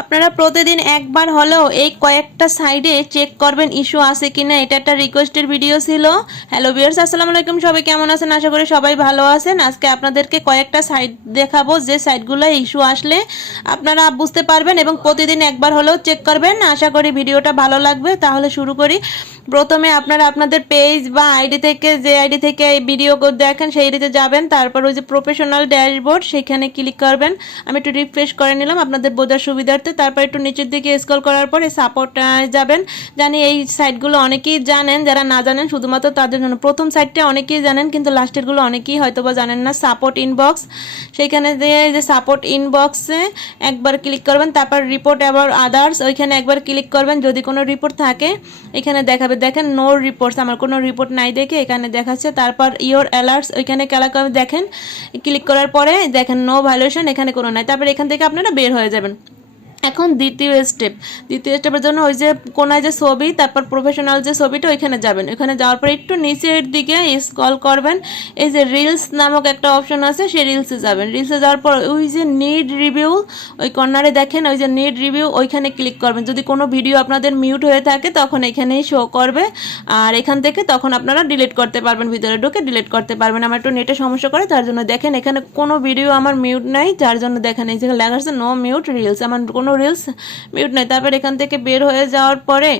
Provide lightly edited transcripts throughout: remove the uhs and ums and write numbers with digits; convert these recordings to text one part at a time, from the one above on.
আপনারা প্রতিদিন একবার হলেও এই কয়েকটা সাইডে চেক করবেন ইস্যু আছে কিনা। এটা একটা রিকোয়েস্টের ভিডিও ছিল। হ্যালো ভিউয়ার্স, আসসালামু আলাইকুম। সবাই কেমন আছেন? আশা করি সবাই ভালো আছেন। আজকে আপনাদেরকে কয়েকটা সাইট দেখাবো, যে সাইটগুলো ইস্যু আসলে আপনারা বুঝতে পারবেন এবং প্রতিদিন একবার হলেও চেক করবেন। আশা করি ভিডিওটা ভালো লাগবে। তাহলে শুরু করি। প্রথমে আপনারা আপনাদের পেজ বা আইডি থেকে, যে আইডি থেকে এই ভিডিও দেখেন সেই আইডিতে যাবেন। তারপর ওই যে প্রফেশনাল ড্যাশবোর্ড, সেখানে ক্লিক করবেন। আমি একটু রিফ্রেশ করে নিলাম আপনাদের বোঝার সুবিধার্থে। তারপর একটু নিচের দিকে স্ক্রল করার পরে সাপোর্ট যাবেন। জানি এই সাইটগুলো অনেকেই জানেন, যারা না জানেন শুধুমাত্র তাদের জন্য। প্রথম সাইটটা অনেকেই জানেন, কিন্তু লাস্টেরগুলো অনেকেই হয়তো বা জানেন না। সাপোর্ট ইনবক্স, সেইখানে যে সাপোর্ট ইনবক্সে একবার ক্লিক করবেন। তারপর রিপোর্ট অ্যাবাউট আদার্স, ওইখানে একবার ক্লিক করবেন। যদি কোনো রিপোর্ট থাকে এখানে দেখাবে। দেখেন নো রিপোর্টস, আমার কোনো রিপোর্ট নাই দেখে এখানে দেখাচ্ছে। তারপর ইওর অ্যালার্টস, ওইখানে দেখেন ক্লিক করার পরে দেখেন নো ভায়োলেশন, এখানে কোনো নাই। তারপর এখান থেকে আপনারা বের হয়ে যাবেন। এখন দ্বিতীয় স্টেপের জন্য ওই যে কোনায় যে ছবি, তারপর প্রফেশনাল যে ছবিটা, ওইখানে যাবেন। ওইখানে যাওয়ার পর একটু নিচের দিকে স্ক্রল করবেন। এই যে রিলস নামক একটা অপশন আছে, সেই রিলসে যাবেন। রিলসে যাওয়ার পর ওই যে নিড রিভিউ, ওই কর্নারে দেখেন ওই যে নিড রিভিউ, ওইখানে ক্লিক করবেন। যদি কোনো ভিডিও আপনাদের মিউট হয়ে থাকে তখন এখানেই শো করবে, আর এখান থেকে তখন আপনারা ডিলিট করতে পারবেন, ভিতরে ঢুকে ডিলিট করতে পারবেন। আমার একটু নেটে সমস্যা করে, তার জন্য দেখেন এখানে কোনো ভিডিও আমার মিউট নাই, যার জন্য দেখেন এই যে লেখা আছে নো মিউট রিলস, আমার কোনো রিলস মিউট নাই। তারপর এখান থেকে বের হয়ে যাওয়ার পরে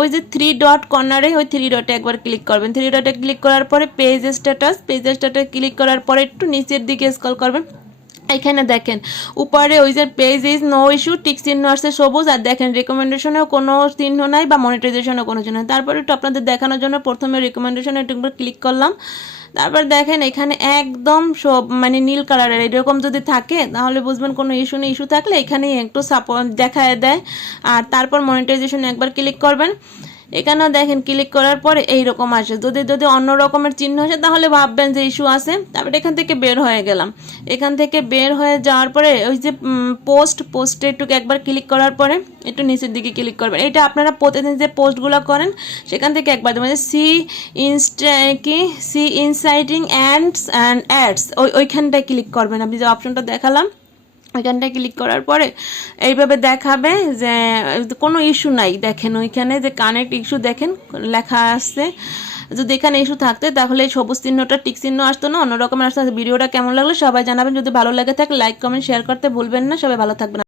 ওই যে 3 ডট কর্নারে, ওই 3 ডটে একবার ক্লিক করবেন। 3 ডটে ক্লিক করার পরে পেজ স্ট্যাটাসে ক্লিক করার পরে একটু নিচের দিকে স্ক্রল করবেন। এখানে দেখেন উপরে ওই যে page is no issue, tick চিহ্ন আসছে সবুজ, আর দেখেন রেকমেন্ডেশনেও কোনো চিহ্ন নাই বা মনিটাইজেশনেও কোনো চিহ্ন নাই। তারপরে একটু আপনাদের দেখানোর জন্য প্রথমে রেকমেন্ডেশনে একটু ক্লিক করলাম। তারপর দেখেন এখানে একদম সব মানে নীল কালারের এরকম যদি থাকে তাহলে বুঝবেন কোনো ইস্যু নেই। ইস্যু থাকলে এখানেই একটু সাপোর্ট দেখায় দেয়। আর তারপর মনিটাইজেশনে একবার ক্লিক করবেন। এখানেও দেখেন ক্লিক করার পরে এইরকম আসে। যদি অন্য রকমের চিহ্ন আসে তাহলে ভাববেন যে ইস্যু আছে। তারপরে এখান থেকে বের হয়ে গেলাম। এখান থেকে বের হয়ে যাওয়ার পরে ওই যে পোস্টে একটু একবার ক্লিক করার পরে একটু নিচের দিকে ক্লিক করবেন। এটা আপনারা প্রতিদিন যে পোস্টগুলো করেন সেখান থেকে একবার দেবেন। সি ইনসাইটিং অ্যাডস, ওইখানটায় ক্লিক করবেন। আমি যে অপশনটা দেখালাম ওইখানটায় ক্লিক করার পরে এইভাবে দেখাবে যে কোনো ইস্যু নাই। দেখেন ওইখানে যে কানেক্ট ইস্যু দেখেন লেখা আসছে। যদি এখানে ইস্যু থাকতে তাহলে এই সবুজ চিহ্নটা টিক চিহ্ন আসতো না, অন্য রকমের আসতো। ভিডিওটা কেমন লাগলো সবাই জানাবেন। যদি ভালো লাগে থাকে লাইক কমেন্ট শেয়ার করতে ভুলবেন না। সবাই ভালো থাকবেন।